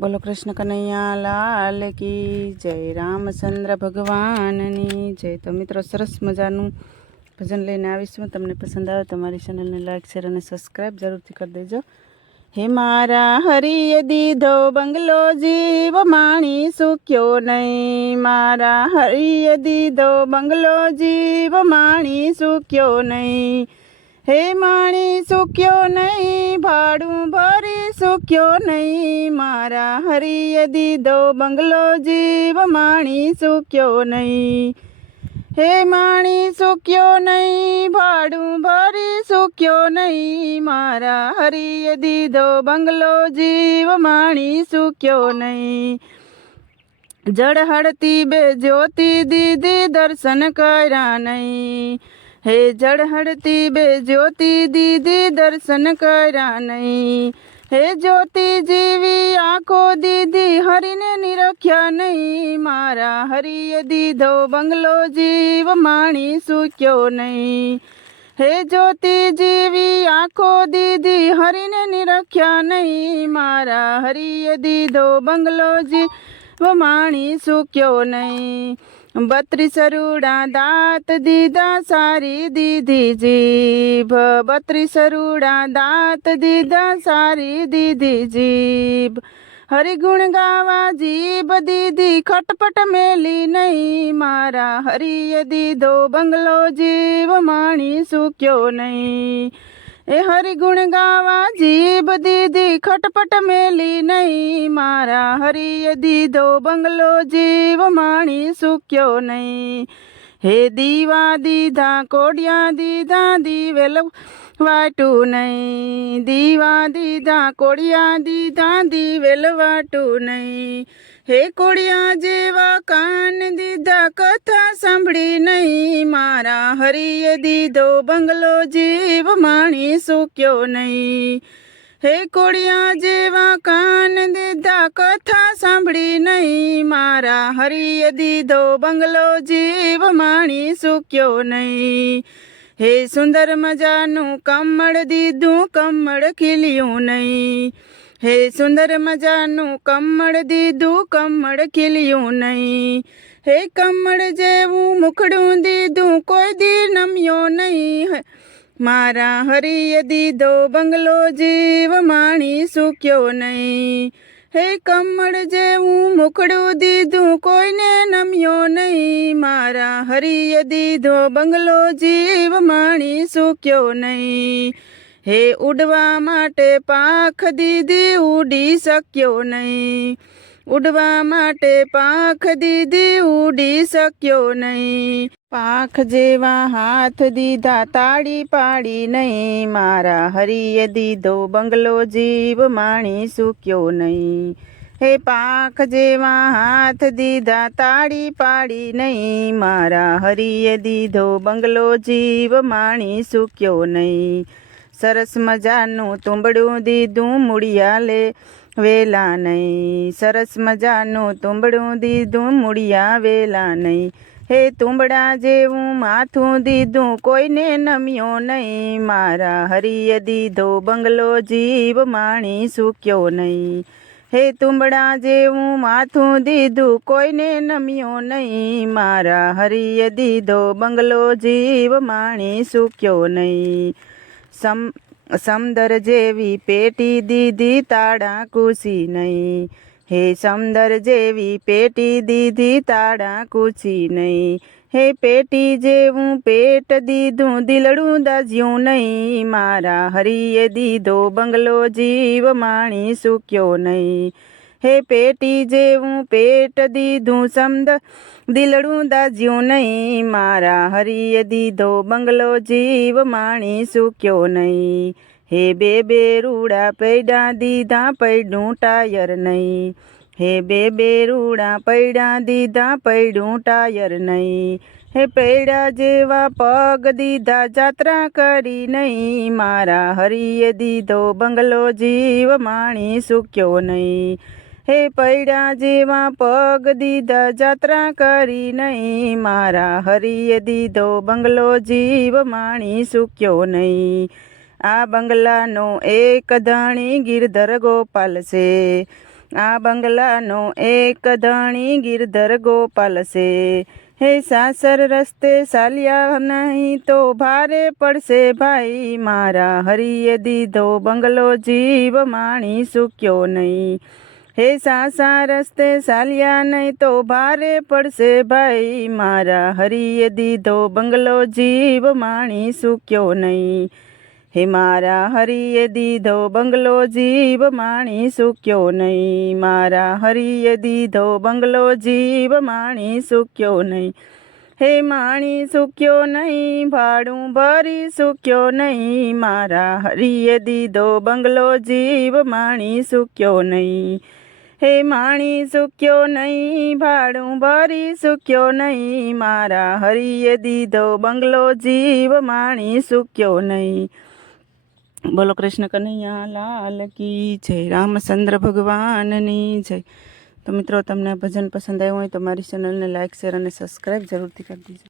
બોલો કૃષ્ણ કનૈયા લાલ કી જય, રામચંદ્ર ભગવાનની જય। તો મિત્રો, સરસ મજાનું ભજન લઈને આવીશું। તમને પસંદ આવે તો મારી ચેનલને લાઈક શેર અને સબસ્ક્રાઈબ જરૂરથી કરી દેજો। હે મારા હરિએ દીધો બંગલો, જીવ માણી સુખ્યો નહીં। મારા હરિએ દીધો બંગલો, જીવ માણી સુખ્યો નહીં। હે માણી સુખ્યો નહીં, ભાડું ભરી સુખ્યો નહીં। મારા હરિએ દીધો બંગલો, જીવ માણી સુખ્યો નહીં। હે માણી સુખ્યો નહીં, ભાડું ભરી સુખ્યો નહીં। મારા હરિએ દીધો બંગલો, જીવ માણી સુખ્યો નહીં। જળહળતી બે જ્યોતિ દીધી, દર્શન કર્યા નહીં। હે જળહળતી બે જ્યોતિ દીધી, દર્શન કર્યા નહીં। હે જ્યોતિ જેવી આંખો દીધી, હરિને નિરખ્યા નહીં। મારા હરિએ દીધો બંગલો, જીવ માણી સુખ્યો નહીં। હે જ્યોતિ જેવી આંખો દીધી, હરિને નિરખ્યા નહીં। મારા હરિએ દીધો બંગલો, જીવ માણી સુખ્યો નહીં। 32 રૂડા દાંત દીધા, સારી દીધી જીભ। 32 રૂડા દાંત દીધા, સારી દીધી જીભ। હરિગુણ ગાવા જીભ દીધી, ખટપટ મેલી નહીં। મારા હરિએ દીધો બંગલો, જીવ માણી સુખ્યો નહીં। એ હરિગુણ ગાવા જીભ દીધી, ખટપટ મેલી નહીં। મારા હરિએ દીધો બંગલો, જીવ માણી સુખ્યો નહીં। હે દીવા દીધા, કોડિયા દીધા, દિવેલ વાટું નહીં। દીવા દીધા, કોડિયા દીધા, દિવેલ વાટું નહીં। હે કોડિયા જેવા કાન દીધા, કથા સાંભળી નહીં। મારા હરિએ દીધો બંગલો, જીવ માણી સુખ્યો નહીં। હે કોડિયા જેવા કાન દીધા, કથા સાંભળી નહીં। મારા હરિએ દીધો બંગલો, જીવ માણી સુખ્યો નહીં। હે સુંદર મજાનું કમળ દીધું, કમળ ખીલ્યું નહીં। હે સુંદર મજાનું કમળ દીધું, કમળ ખીલ્યું નહીં। હે કમળ જેવું મુખડું દીધું, કોઈ દી નમ્યો નહીં। મારા હરિએ દીધો બંગલો, જીવ માણી સુખ્યો નહીં। હે કમળ જેવું મુખડું દીધું, કોઈને નમ્યો નહીં। મારા હરિએ દીધો બંગલો, જીવ માણી સુખ્યો નહીં। હે ઉડવા માટે પાંખ દીધી, ઉડી શક્યો નહીં। ઉડવા માટે પાંખ દીધી, ઉડી શક્યો નહીં। પાંખ જેવા હાથ દીધા, તાળી પાડી નહીં। મારા હરિએ દીધો બંગલો, જીવ માણી સુખ્યો નહીં। હે પાંખ જેવા હાથ દીધા, તાળી પાડી નહીં। મારા હરિએ દીધો બંગલો, જીવ માણી સુખ્યો નહીં। સરસ મજાનું તુંબડું દીધું, મૂળિયા લે વેલા નહીં। સરસ મજાનું તુંબડું દીધું, મૂળિયા વેલા નહીં। હે તુંબડા જેવું માથું દીધું, કોઈને નમ્યો નહીં। મારા હરિએ દીધો બંગલો, જીવ માણી સુખ્યો નહીં। હે તુંબડા જેવું માથું દીધું, કોઈને નમ્યો નહીં। મારા હરિએ દીધો બંગલો, જીવ માણી સુખ્યો નહીં। સમદર જેવી પેટી દીધી, તાળા કૂસી નહીં। હે સમદર જેવી પેટી દીધી, તાળા કૂસી નહીં। હે પેટી જેવું પેટ દીધું, દિલડું દાઝ્યું નહીં। મારા હરિએ દીધો બંગલો, જીવ માણી સુખ્યો નહીં। હે પેટી જેવું પેટ દીધું, સમદર દિલડું દાઝ્યું નહીં। મારા હરિએ દીધો બંગલો, જીવ માણી સુખ્યો નહીં। હે બે રૂડા પૈડા દીધા, પૈડું ટાયર નહીં। હે બે રૂડા પૈડા દીધા, પૈડું ટાયર નહીં। હે પૈડા જેવા પગ દીધા, જાત્રા કરી નહીં। મારા હરિએ દીધો બંગલો, જીવ માણી સુખ્યો નહીં। હે પૈડા જેવા પગ દીધા, જાત્રા કરી નહીં। મારા હરિએ દીધો બંગલો, જીવ માણી સુખ્યો નહીં। આ બંગલાનો એક ધણી ગિરધર ગોપાલ છે। આ બંગલાનો એક ધણી ગિરધર ગોપાલ છે. હે સાસર રસ્તે ચાલ્યા નહીં તો ભારે પડશે ભાઈ, મારા હરિએ દીધો બંગલો જીવ માણી શૂક્યો નહીં. હે સાસા રસ્તે ચાલ્યા નહીં તો ભારે પડશે ભાઈ, મારા હરિએ દીધો બંગલો જીવ માણી શૂક્યો નહીં. હે મારા હરિએ દીધો બંગલો જીવ માણી શૂક્યો નહીં, મારા હરિએ દીધો બંગલો જીવ માણી શૂક્યો નહીં. હે માણી શૂક્યો નહીં, ભાડું ભરી શૂક્યો નહીં, મારા હરિએ દીધો બંગલો જીવ માણી શૂક્યો નહીં. હે માણી શૂક્યો નહીં, ભાડું ભરી શૂક્યો નહીં, મારા હરિએ દીધો બંગલો જીવ માણી શૂક્યો નહીં. બોલો કૃષ્ણ કનૈયા લાલ કી જય, રામચંદ્ર ભગવાનની જય. તો મિત્રો, તમને ભજન પસંદ આવ્યું હોય તો મારી ચેનલને લાઇક, શેર અને સબસ્ક્રાઈબ જરૂરથી કરી દીજો.